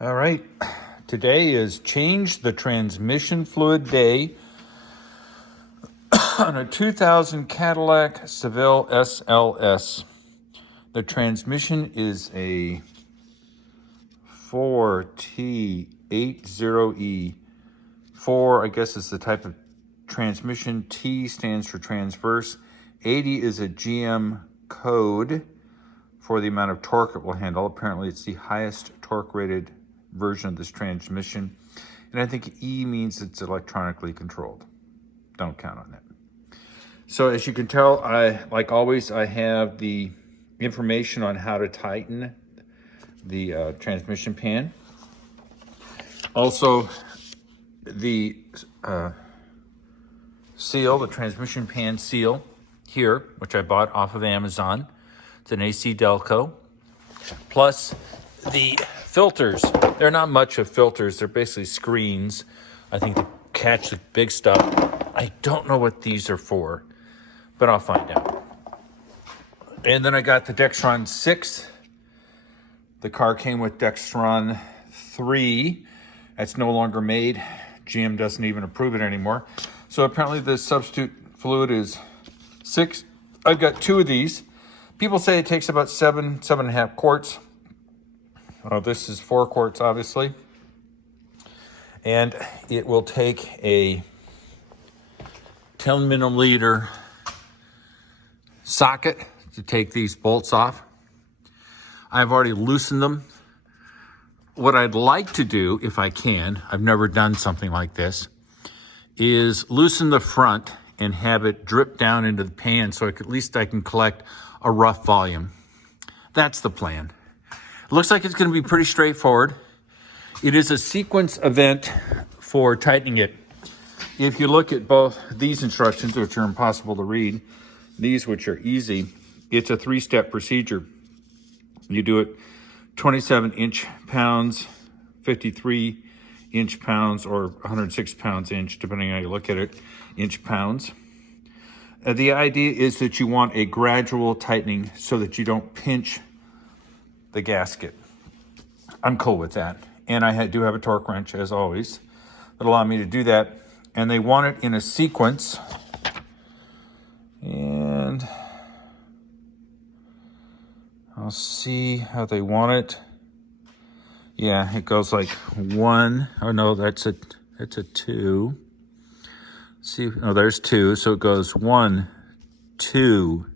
All right, today is Change the Transmission Fluid Day on a 2000 Cadillac Seville SLS. The transmission is a 4T80E. 4, I guess, is the type of transmission. T stands for transverse. 80 is a GM code for the amount of torque it will handle. Apparently, it's the highest torque-rated version of this transmission. And I think E means it's electronically controlled. Don't count on it. So as you can tell, like always, I have the information on how to tighten the transmission pan. Also, the seal, the transmission pan seal here, which I bought off of Amazon. It's an AC Delco. Plus the filters. They're not much of filters. They're basically screens, I think, to catch the big stuff. I don't know what these are for, but I'll find out. And then I got the Dexron 6. The car came with Dexron 3. That's no longer made. GM doesn't even approve it anymore. So apparently the substitute fluid is 6. I've got 2 of these. People say it takes about 7.5 quarts. This is 4 quarts, obviously. And it will take a 10 milliliter socket to take these bolts off. I've already loosened them. What I'd like to do, if I can, I've never done something like this, is loosen the front and have it drip down into the pan so at least I can collect a rough volume. That's the plan. It looks like it's going to be pretty straightforward. It is a sequence event for tightening it. If you look at both these instructions, which are impossible to read, these which are easy, it's a 3-step procedure. You do it 27 pounds, 53 pounds, or 106 pounds inch, depending on how you look at it, pounds. The idea is that you want a gradual tightening so that you don't pinch the gasket. I'm cool with that. And I do have a torque wrench, as always, that allow me to do that. And they want it in a sequence. And I'll see how they want it. Yeah, it goes like 1. Oh no, that's a 2. Let's see, oh, there's 2. So it goes 1, 2.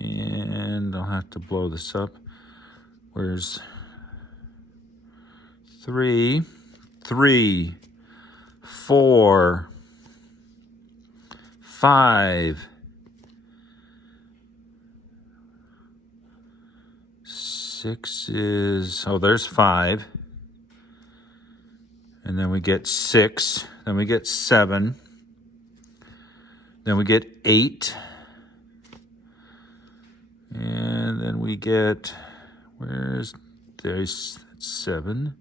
And I'll have to blow this up. Where's 3, 3, 4, 5, 6 is, oh, there's 5. And then we get 6. Then we get 7. Then we get 8. And then we get, there's 7.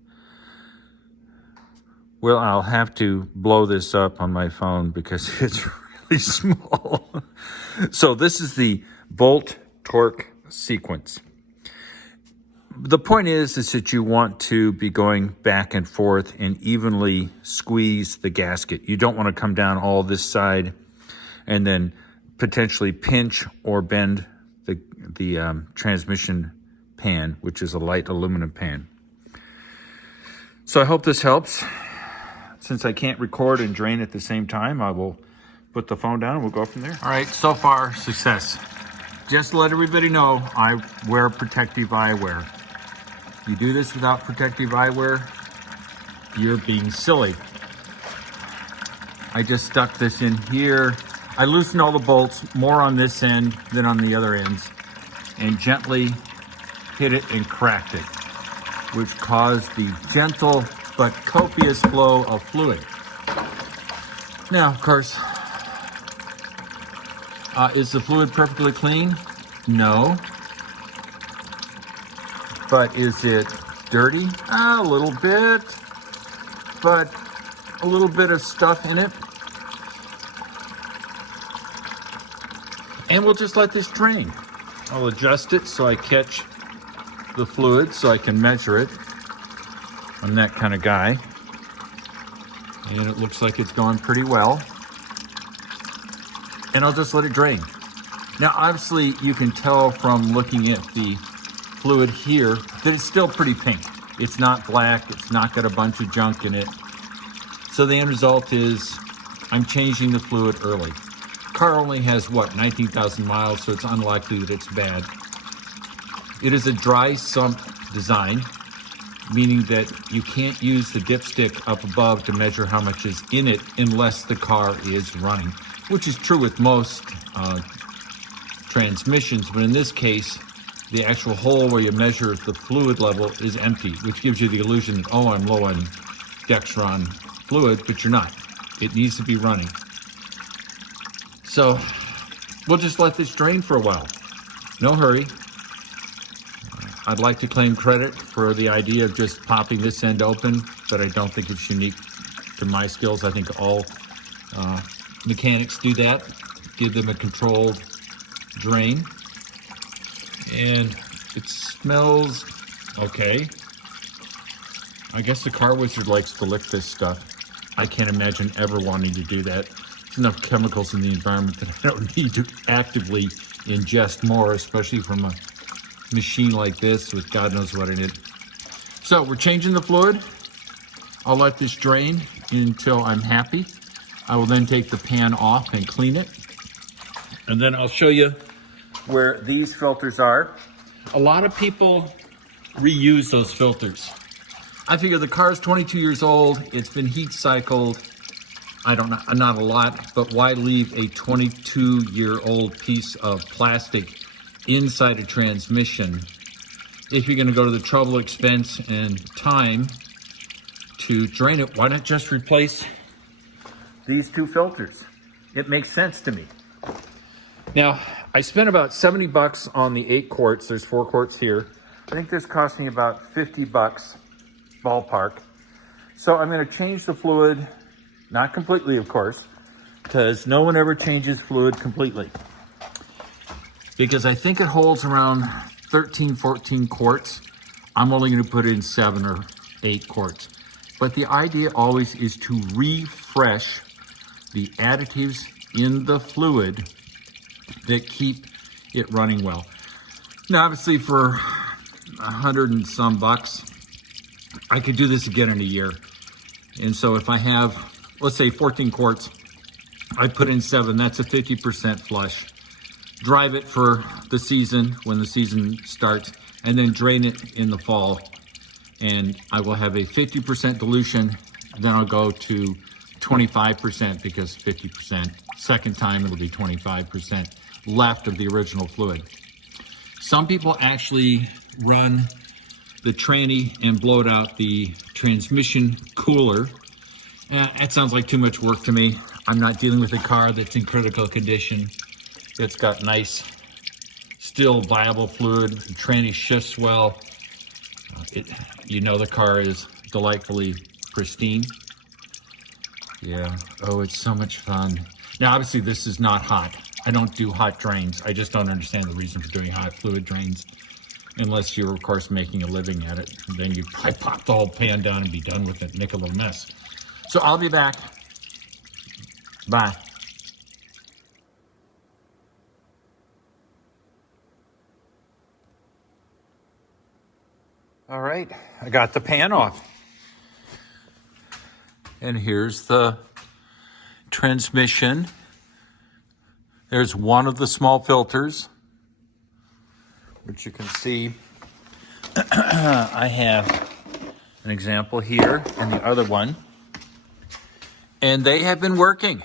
Well, I'll have to blow this up on my phone because it's really small. So this is the bolt torque sequence. The point is that you want to be going back and forth and evenly squeeze the gasket. You don't want to come down all this side and then potentially pinch or bend the transmission pan, which is a light aluminum pan. So I hope this helps. Since I can't record and drain at the same time, I will put the phone down and we'll go from there. All right, so far, success. Just to let everybody know, I wear protective eyewear. You do this without protective eyewear, you're being silly. I just stuck this in here. I loosened all the bolts, more on this end than on the other ends, and gently hit it and cracked it, which caused the gentle but copious flow of fluid. Now, of course, is the fluid perfectly clean? No. But is it dirty? A little bit, but a little bit of stuff in it. And we'll just let this drain. I'll adjust it so I catch the fluid so I can measure it. I'm that kind of guy. And it looks like it's going pretty well. And I'll just let it drain. Now, obviously, you can tell from looking at the fluid here that it's still pretty pink. It's not black, it's not got a bunch of junk in it. So the end result is I'm changing the fluid early. Car only has, what, 19,000 miles, so it's unlikely that it's bad. It is a dry sump design, meaning that you can't use the dipstick up above to measure how much is in it unless the car is running, which is true with most transmissions, but in this case, the actual hole where you measure the fluid level is empty, which gives you the illusion that, oh, I'm low on Dextron fluid, but you're not. It needs to be running. So we'll just let this drain for a while. No hurry. I'd like to claim credit for the idea of just popping this end open, but I don't think it's unique to my skills. I think all mechanics do that. Give them a controlled drain. And it smells okay. I guess the car wizard likes to lick this stuff. I can't imagine ever wanting to do that. There's enough chemicals in the environment that I don't need to actively ingest more, especially from a machine like this with God knows what in it. So we're changing the fluid. I'll let this drain until I'm happy. I will then take the pan off and clean it. And then I'll show you where these filters are. A lot of people reuse those filters. I figure the car is 22 years old. It's been heat cycled. I don't know, not a lot, but why leave a 22-year-old piece of plastic inside a transmission if you're going to go to the trouble, expense, and time to drain it? Why not just replace these two filters? It makes sense to me. Now, I spent about 70 bucks on the 8 quarts. There's 4 quarts here. I think this cost me about 50 bucks ballpark. So I'm going to change the fluid, not completely, of course, because no one ever changes fluid completely. Because I think it holds around 13, 14 quarts. I'm only going to put in 7 or 8 quarts. But the idea always is to refresh the additives in the fluid that keep it running well. Now, obviously, for 100 and some bucks, I could do this again in a year. And so if I have, let's say 14 quarts, I put in 7, that's a 50% flush. Drive it for the season when the season starts, and then drain it in the fall. And I will have a 50% dilution. Then I'll go to 25% because 50%. Second time, it'll be 25% left of the original fluid. Some people actually run the tranny and blow it out the transmission cooler. That sounds like too much work to me. I'm not dealing with a car that's in critical condition. It's got nice, still viable fluid. The tranny shifts well. You know the car is delightfully pristine. Yeah, oh, it's so much fun. Now, obviously, this is not hot. I don't do hot drains. I just don't understand the reason for doing hot fluid drains. Unless you're, of course, making a living at it. Then you'd probably pop the whole pan down and be done with it, make a little mess. So I'll be back. Bye. All right, I got the pan off. And here's the transmission. There's one of the small filters, which you can see. I have an example here and the other one. And they have been working.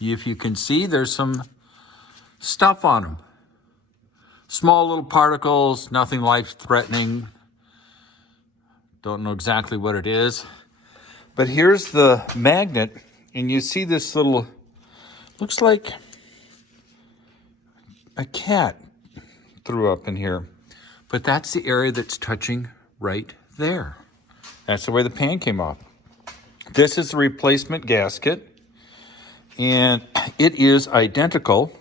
If you can see, there's some stuff on them. Small little particles, nothing life-threatening. Don't know exactly what it is. But here's the magnet, and you see this little, looks like a cat threw up in here. But that's the area that's touching right there. That's the way the pan came off. This is the replacement gasket, and it is identical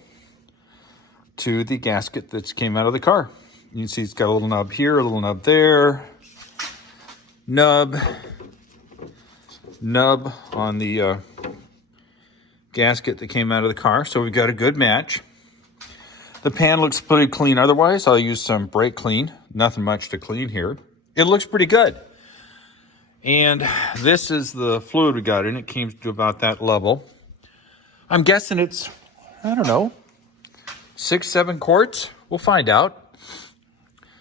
to the gasket that came out of the car. You can see it's got a little nub here, a little nub there. Nub on the gasket that came out of the car. So we've got a good match. The pan looks pretty clean otherwise. I'll use some brake clean. Nothing much to clean here. It looks pretty good. And this is the fluid we got in. It came to about that level. I'm guessing it's, I don't know, 6-7 quarts. We'll find out.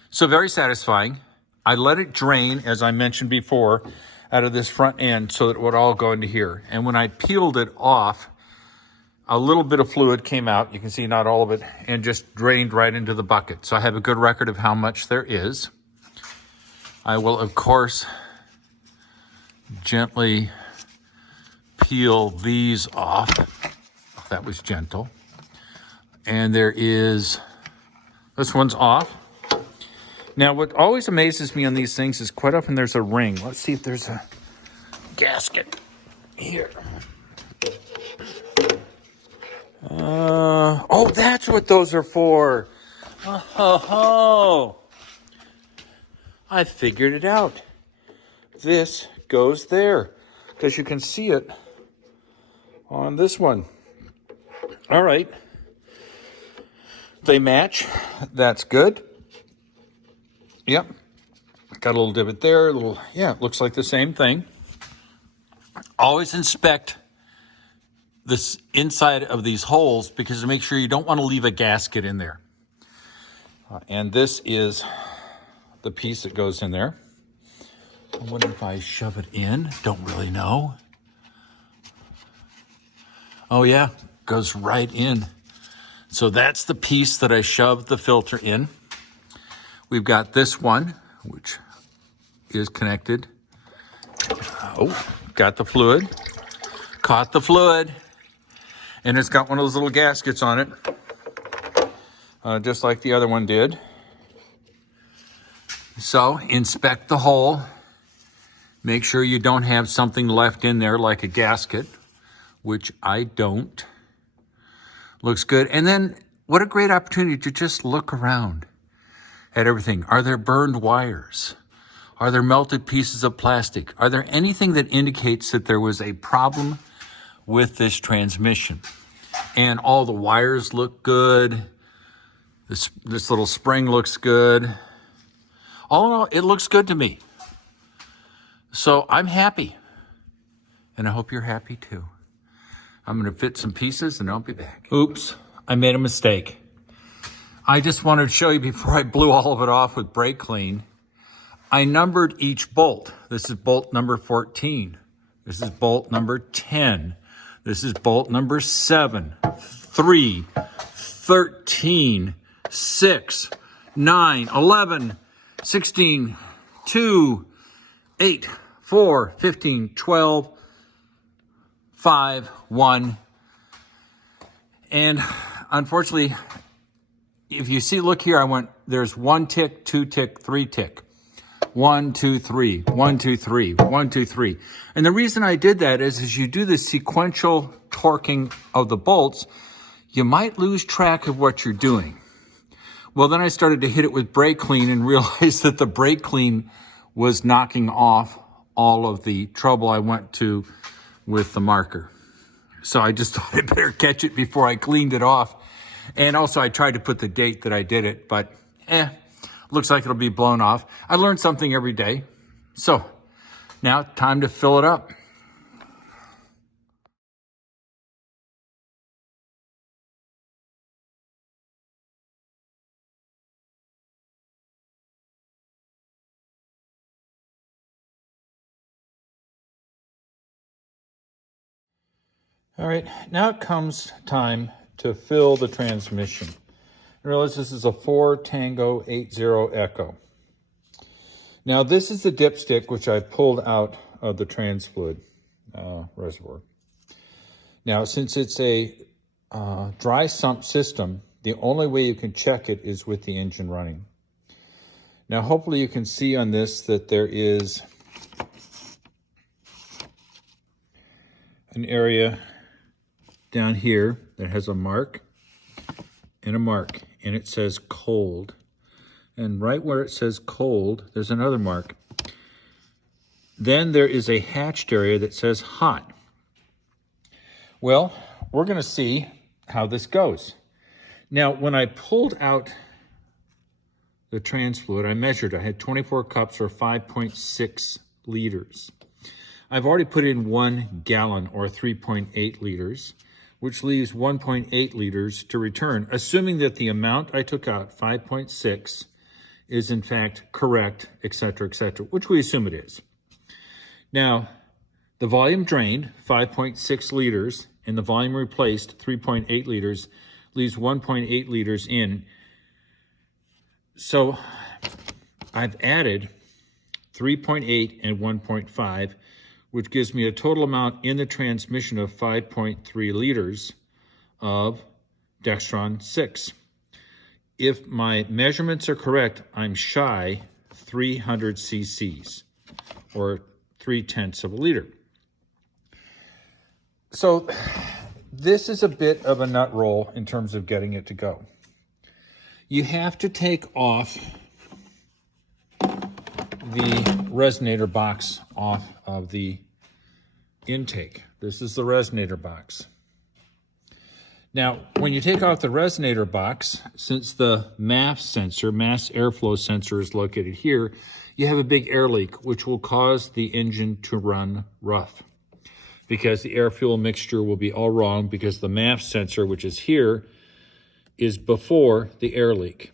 So very satisfying. I let it drain, as I mentioned before, out of this front end so that it would all go into here. And when I peeled it off, a little bit of fluid came out. You can see not all of it, and just drained right into the bucket. So I have a good record of how much there is. I will, of course, gently peel these off. Oh, that was gentle. And there is, this one's off. Now, what always amazes me on these things is quite often there's a ring. Let's see if there's a gasket here. Oh, that's what those are for. Oh, I figured it out. This goes there because you can see it on this one. All right. They match. That's good. Yep. Got a little divot there. Yeah, it looks like the same thing. Always inspect this inside of these holes because to make sure you don't want to leave a gasket in there. And this is the piece that goes in there. I wonder if I shove it in. Don't really know. Oh yeah, goes right in. So that's the piece that I shoved the filter in. We've got this one, which is connected. Oh, got the fluid. Caught the fluid. And it's got one of those little gaskets on it, just like the other one did. So inspect the hole. Make sure you don't have something left in there like a gasket, which I don't. Looks good. And then what a great opportunity to just look around at everything. Are there burned wires? Are there melted pieces of plastic? Are there anything that indicates that there was a problem with this transmission? And all the wires look good. This little spring looks good. All in all, it looks good to me. So I'm happy. And I hope you're happy too. I'm going to fit some pieces and I'll be back. Oops, I made a mistake. I just wanted to show you before I blew all of it off with brake clean. I numbered each bolt. This is bolt number 14. This is bolt number 10. This is bolt number 7, 3, 13, 6, 9, 11, 16, 2, 8, 4, 15, 12, 5, 1. And unfortunately, if you see, look here, there's 1 tick, 2 tick, 3 tick. 1, 2, 3, 1, 2, 3, 1, 2, 3. And the reason I did that is as you do the sequential torquing of the bolts, you might lose track of what you're doing. Well, then I started to hit it with brake clean and realized that the brake clean was knocking off all of the trouble I went to with the marker. So I just thought I'd better catch it before I cleaned it off. And also I tried to put the date that I did it, but looks like it'll be blown off. I learned something every day. So now time to fill it up. All right, now it comes time to fill the transmission. Realize this is a 4 Tango 80 Echo. Now this is the dipstick which I pulled out of the trans fluid reservoir. Now since it's a dry sump system, the only way you can check it is with the engine running. Now hopefully you can see on this that there is an area down here that has a mark and a mark, and it says cold. And right where it says cold, there's another mark. Then there is a hatched area that says hot. Well, we're going to see how this goes. Now, when I pulled out the trans fluid, I measured. I had 24 cups or 5.6 liters. I've already put in 1 gallon or 3.8 liters, which leaves 1.8 liters to return, assuming that the amount I took out, 5.6, is in fact correct, etc., which we assume it is. Now, the volume drained, 5.6 liters, and the volume replaced, 3.8 liters, leaves 1.8 liters in. So I've added 3.8 and 1.5, which gives me a total amount in the transmission of 5.3 liters of Dextron 6. If my measurements are correct, I'm shy 300 cc's, or 0.3 of a liter. So this is a bit of a nut roll in terms of getting it to go. You have to take off the resonator box off of the intake. This is the resonator box. Now, when you take off the resonator box, since the MAF sensor, mass airflow sensor, is located here, you have a big air leak, which will cause the engine to run rough because the air-fuel mixture will be all wrong because the MAF sensor, which is here, is before the air leak.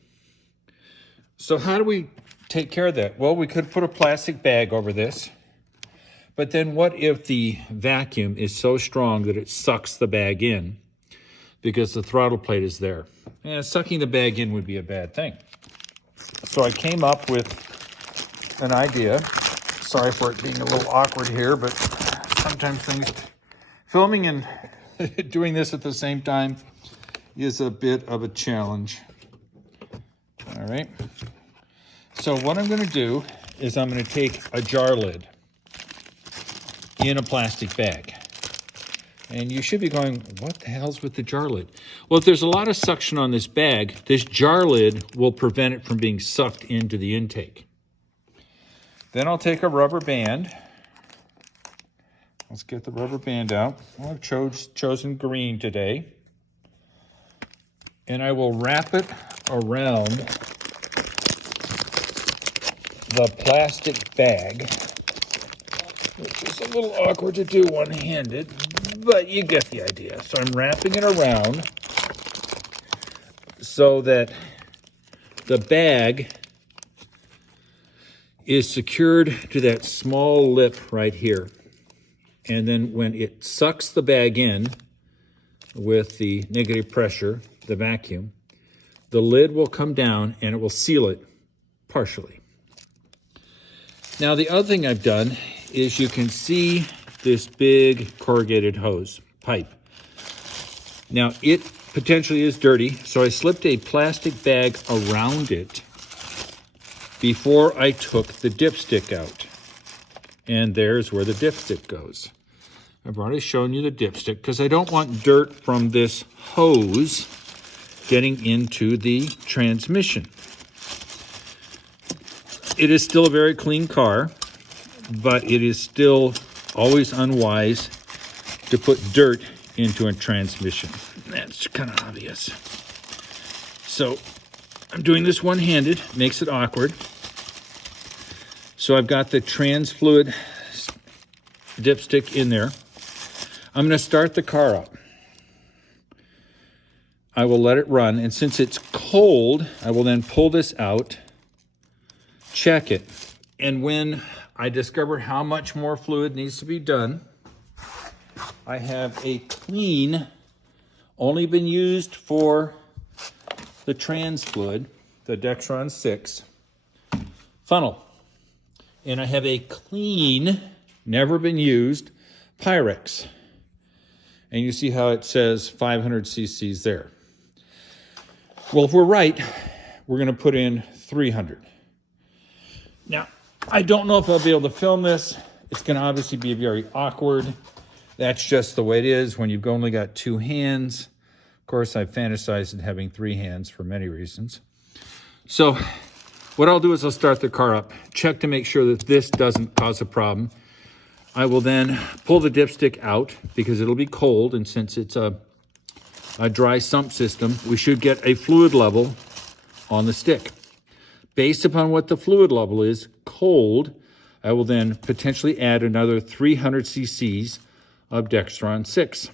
So how do we take care of that? Well, we could put a plastic bag over this, but then what if the vacuum is so strong that it sucks the bag in because the throttle plate is there? Sucking the bag in would be a bad thing. So I came up with an idea. Sorry for it being a little awkward here, but sometimes filming and doing this at the same time is a bit of a challenge. All right. So what I'm going to do is I'm going to take a jar lid in a plastic bag. And you should be going, what the hell's with the jar lid? Well, if there's a lot of suction on this bag, this jar lid will prevent it from being sucked into the intake. Then I'll take a rubber band. Let's get the rubber band out. Well, I've chosen green today. And I will wrap it around the plastic bag, which is a little awkward to do one-handed, but you get the idea. So I'm wrapping it around so that the bag is secured to that small lip right here. And then when it sucks the bag in with the negative pressure, the vacuum, the lid will come down and it will seal it partially. Now, the other thing I've done is you can see this big corrugated hose pipe. Now, it potentially is dirty, so I slipped a plastic bag around it before I took the dipstick out. And there's where the dipstick goes. I've already shown you the dipstick because I don't want dirt from this hose getting into the transmission. It is still a very clean car, but it is still always unwise to put dirt into a transmission. That's kind of obvious. So I'm doing this one-handed, makes it awkward. So I've got the trans fluid dipstick in there. I'm going to start the car up. I will let it run, and since it's cold, I will then pull this out, check it, and when I discover how much more fluid needs to be done, I have a clean, only been used for the trans fluid, the Dextron 6 funnel. And I have a clean, never been used Pyrex. And you see how it says 500 cc's there. Well, if we're right, we're going to put in 300. Now, I don't know if I'll be able to film this. It's going to obviously be very awkward. That's just the way it is when you've only got 2 hands. Of course, I've fantasized in having 3 hands for many reasons. So What I'll do is I'll start the car up, check to make sure that this doesn't cause a problem. I will then pull the dipstick out because it'll be cold, and since it's a dry sump system, we should get a fluid level on the stick. Based upon what the fluid level is, cold, I will then potentially add another 300 cc's of Dextron 6.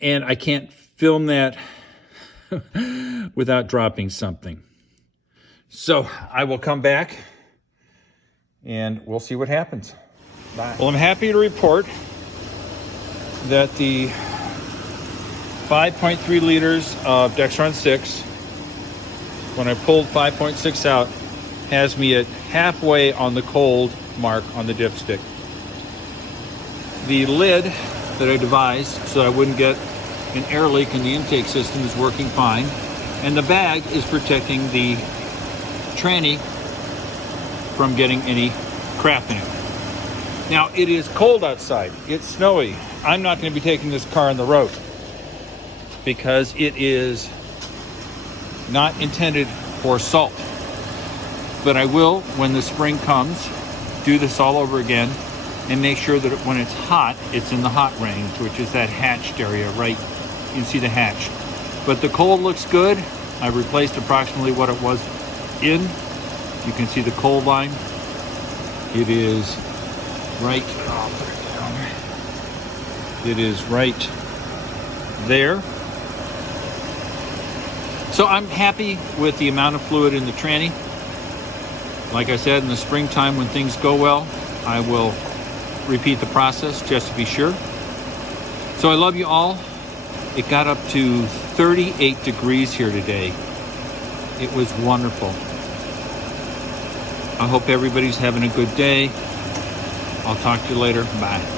And I can't film that without dropping something. So I will come back and we'll see what happens. Bye. Well, I'm happy to report that the 5.3 liters of Dextron 6, when I pulled 5.6 out, has me at halfway on the cold mark on the dipstick. The lid that I devised so I wouldn't get an air leak in the intake system is working fine, and the bag is protecting the tranny from getting any crap in it. Now, it is cold outside. It's snowy. I'm not going to be taking this car on the road because it is not intended for salt. But I will, when the spring comes, do this all over again and make sure that when it's hot, it's in the hot range, which is that hatched area, right? You can see the hatch. But the cold looks good. I replaced approximately what it was in. You can see the cold line. It is right, it is right there. So I'm happy with the amount of fluid in the tranny. Like I said, in the springtime when things go well, I will repeat the process just to be sure. So I love you all. It got up to 38 degrees here today. It was wonderful. I hope everybody's having a good day. I'll talk to you later. Bye.